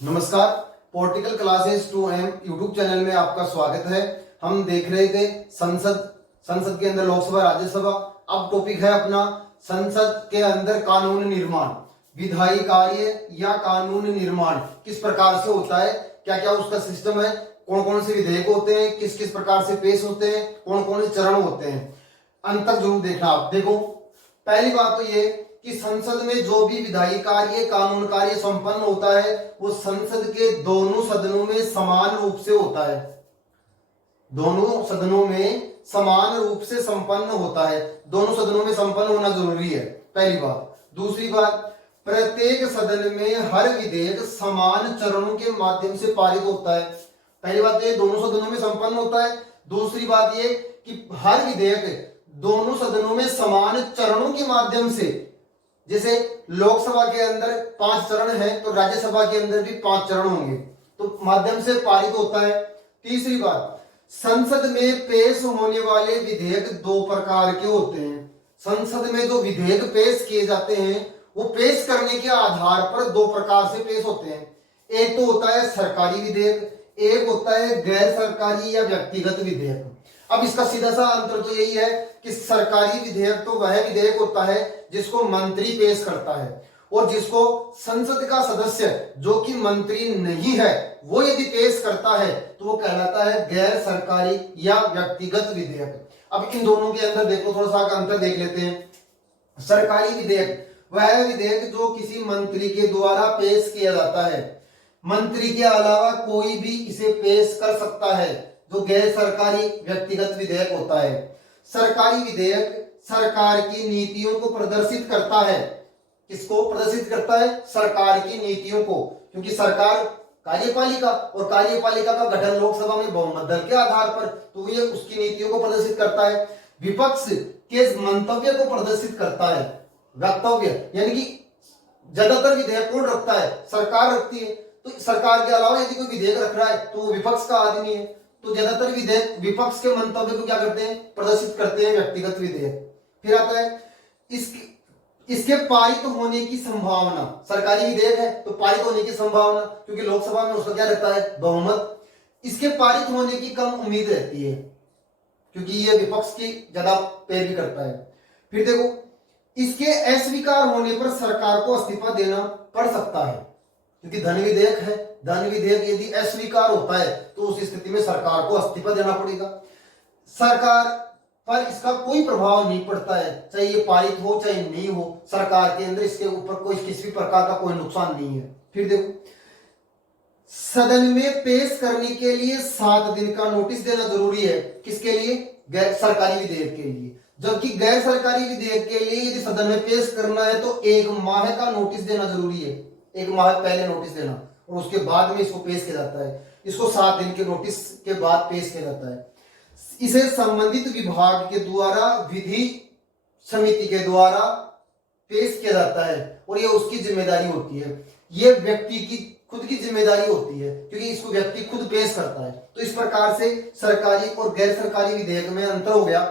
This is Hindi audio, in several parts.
नमस्कार। Political classes 2M YouTube channel में आपका स्वागत है। हम देख रहे थे संसद के अंदर लोकसभा राज्यसभा। अब टॉपिक है अपना संसद के अंदर कानून निर्माण, विधायी कार्य या कानून निर्माण किस प्रकार से होता है, क्या क्या उसका सिस्टम है, कौन कौन से विधेयक होते हैं, किस किस प्रकार से पेश होते हैं, कौन कौन से चरण होते हैं, अंत तक जरूर देखना। आप देखो, पहली बात तो ये कि संसद में जो भी विधायी कार्य कानून कार्य संपन्न होता है वो संसद के दोनों सदनों में समान रूप से होता है। दोनों सदनों में समान रूप से संपन्न होता है। दोनों सदनों में संपन्न होना जरूरी है, पहली बात। दूसरी बात, प्रत्येक सदन में हर विधेयक समान चरणों के माध्यम से पारित होता है। पहली बात ये दोनों सदनों में संपन्न होता है। दूसरी बात ये कि हर विधेयक दोनों सदनों में समान चरणों के माध्यम से, जैसे लोकसभा के अंदर 5 चरण हैं तो राज्यसभा के अंदर भी 5 चरण होंगे, तो माध्यम से पारित होता है। तीसरी बात, संसद में पेश होने वाले विधेयक 2 प्रकार के होते हैं। संसद में जो विधेयक पेश किए जाते हैं वो पेश करने के आधार पर 2 प्रकार से पेश होते हैं। एक तो होता है सरकारी विधेयक, एक होता है गैर सरकारी या व्यक्तिगत विधेयक। अब इसका सीधा सा अंतर तो यही है कि सरकारी विधेयक तो वह विधेयक होता है जिसको मंत्री पेश करता है, और जिसको संसद का सदस्य जो कि मंत्री नहीं है वो यदि पेश करता है तो वो कहलाता है गैर सरकारी या व्यक्तिगत विधेयक। अब इन दोनों के अंदर देखो, थोड़ा सा अंतर देख लेते हैं। सरकारी विधेयक वह विधेयक जो किसी मंत्री के द्वारा पेश किया जाता है। मंत्री के अलावा कोई भी इसे पेश कर सकता है, जो गैर सरकारी व्यक्तिगत विधेयक होता है। सरकारी विधेयक सरकार की नीतियों को प्रदर्शित करता है। किसको प्रदर्शित करता है? सरकार की नीतियों को, क्योंकि सरकार कार्यपालिका, और कार्यपालिका का गठन लोकसभा में बहुमत दल के आधार पर, तो ये उसकी नीतियों को प्रदर्शित करता है। विपक्ष के मंतव्य को प्रदर्शित करता है। वक्तव्य यानी कि ज्यादातर विधेयक कौन रखता है? सरकार रखती है। तो सरकार के अलावा यदि कोई विधेयक रख रहा है तो वो विपक्ष का आदमी है, तो ज्यादातर विधेयक विपक्ष के मंतव्य को क्या करते हैं? प्रदर्शित करते हैं व्यक्तिगत विधेयक। फिर आता है इसके पारित होने की संभावना। सरकारी विधेयक है तो पारित होने की संभावना, क्योंकि लोकसभा में उसका क्या रहता है? बहुमत। इसके पारित होने की कम उम्मीद रहती है, क्योंकि ये विपक्ष की ज्यादा पैरवी करता है। फिर देखो, इसके अस्वीकार होने पर सरकार को इस्तीफा देना पड़ सकता है, क्योंकि धन विधेयक है। धन विधेयक यदि अस्वीकार होता है तो उस स्थिति में सरकार को इस्तीफा देना पड़ेगा। सरकार पर इसका कोई प्रभाव नहीं पड़ता है, चाहे ये पारित हो चाहे नहीं हो, सरकार के अंदर इसके ऊपर कोई किसी प्रकार का कोई नुकसान नहीं है। फिर देखो, सदन में पेश करने के लिए 7 दिन का नोटिस देना जरूरी है। किसके लिए? गैर सरकारी विधेयक के लिए। जबकि गैर सरकारी विधेयक के लिए यदि सदन में पेश करना है तो 1 माह का नोटिस देना जरूरी है। 1 माह पहले नोटिस देना, और उसके बाद में इसको पेश किया जाता है। इसको 7 दिन के नोटिस के बाद पेश किया जाता है। इसे संबंधित विभाग के द्वारा विधि समिति के द्वारा पेश किया जाता है, और यह उसकी जिम्मेदारी होती है। यह व्यक्ति की खुद की जिम्मेदारी होती है, क्योंकि इसको व्यक्ति खुद पेश करता है। तो इस प्रकार से सरकारी और गैर सरकारी विधेयक में अंतर हो गया।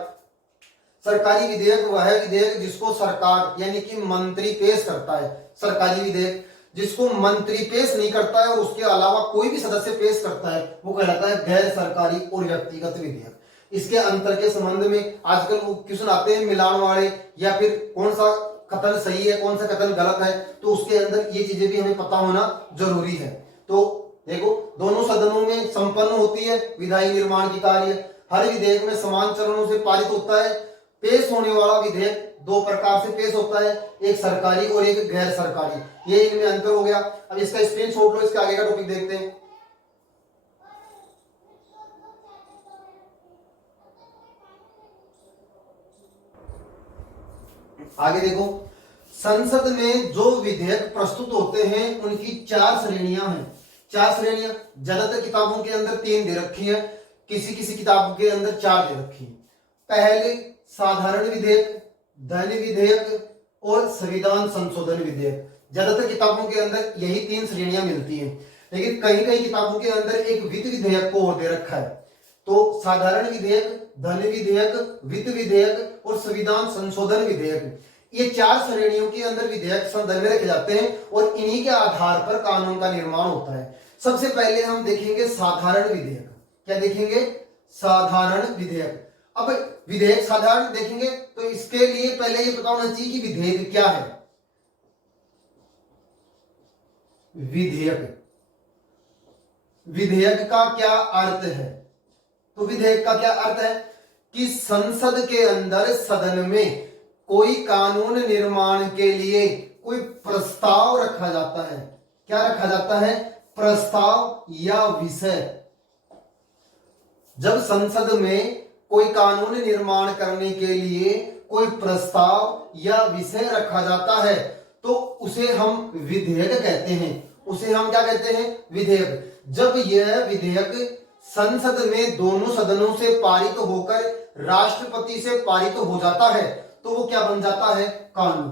सरकारी विधेयक वह विधेयक जिसको सरकार यानी कि मंत्री पेश करता है। सरकारी विधेयक जिसको मंत्री पेश नहीं करता है और उसके अलावा कोई भी सदस्य पेश करता है वो कहलाता है गैर सरकारी और व्यक्तिगत विधेयक। इसके अंतर के संबंध में आजकल क्वेश्चन आते हैं मिलान वाले, या फिर कौन सा कथन सही है कौन सा कथन गलत है, तो उसके अंदर ये चीजें भी हमें पता होना जरूरी है। तो देखो, दोनों सदनों में संपन्न होती है विधायी निर्माण की कार्य। हर विधेयक में समान चरणों से पारित होता है। पेश होने वाला विधेयक 2 प्रकार से पेश होता है, एक सरकारी और एक गैर सरकारी। ये इनमें अंतर हो गया। अब इसका स्क्रीनशॉट लो, इसके आगे का टॉपिक देखते हैं। आगे देखो, संसद में जो विधेयक प्रस्तुत होते हैं उनकी 4 श्रेणियां हैं। 4 श्रेणियां ज्यादातर किताबों के अंदर 3 दे रखी है, किसी किसी किताब के अंदर 4 दे रखी है। पहले साधारण विधेयक, धन विधेयक और संविधान संशोधन विधेयक। ज्यादातर किताबों के अंदर यही 3 श्रेणियां मिलती हैं, लेकिन कई कई किताबों के अंदर एक वित्त विधेयक को और दे रखा है। तो साधारण विधेयक, धन विधेयक, वित्त विधेयक और संविधान संशोधन विधेयक, ये 4 श्रेणियों के अंदर विधेयक सदन में रखे जाते हैं और इन्हीं के आधार पर कानून का निर्माण होता है। सबसे पहले हम देखेंगे साधारण विधेयक। क्या देखेंगे? साधारण विधेयक। अब विधेयक साधारण देखेंगे तो इसके लिए पहले ये पता होना चाहिए कि विधेयक क्या है। विधेयक, विधेयक का क्या अर्थ है? तो विधेयक का क्या अर्थ है कि संसद के अंदर सदन में कोई कानून निर्माण के लिए कोई प्रस्ताव रखा जाता है। क्या रखा जाता है? प्रस्ताव या विषय। जब संसद में कोई कानून निर्माण करने के लिए कोई प्रस्ताव या विषय रखा जाता है तो उसे हम विधेयक कहते हैं। उसे हम क्या कहते हैं? विधेयक। जब यह विधेयक संसद में दोनों सदनों से पारित होकर राष्ट्रपति से पारित हो जाता है तो वो क्या बन जाता है? कानून।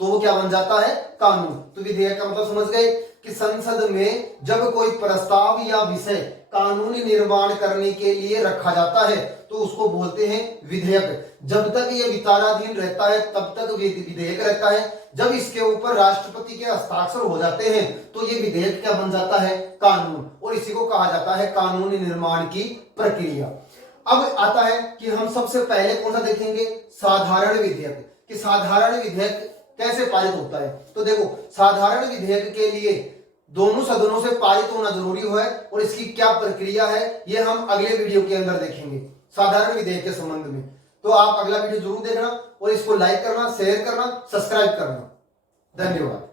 तो वो क्या बन जाता है? कानून। तो विधेयक का मतलब समझ गए कि संसद में जब कोई प्रस्ताव या विषय कानून निर्माण करने के लिए रखा जाता है तो उसको बोलते हैं विधेयक। जब तक ये विचाराधीन रहता है तब तक विधेयक रहता है। जब इसके ऊपर राष्ट्रपति के हस्ताक्षर हो जाते हैं तो ये विधेयक क्या बन जाता है? कानून। और इसी को कहा जाता है कानून निर्माण की प्रक्रिया। अब आता है कि हम सबसे पहले कौन सा देखेंगे? साधारण विधेयक। कि साधारण विधेयक कैसे पारित होता है? तो देखो, साधारण विधेयक के लिए दोनों सदनों से पारित होना जरूरी है और इसकी क्या प्रक्रिया है ये हम अगले वीडियो के अंदर देखेंगे साधारण विधेयक के संबंध में। तो आप अगला वीडियो जरूर देखना और इसको लाइक करना, शेयर करना, सब्सक्राइब करना। धन्यवाद।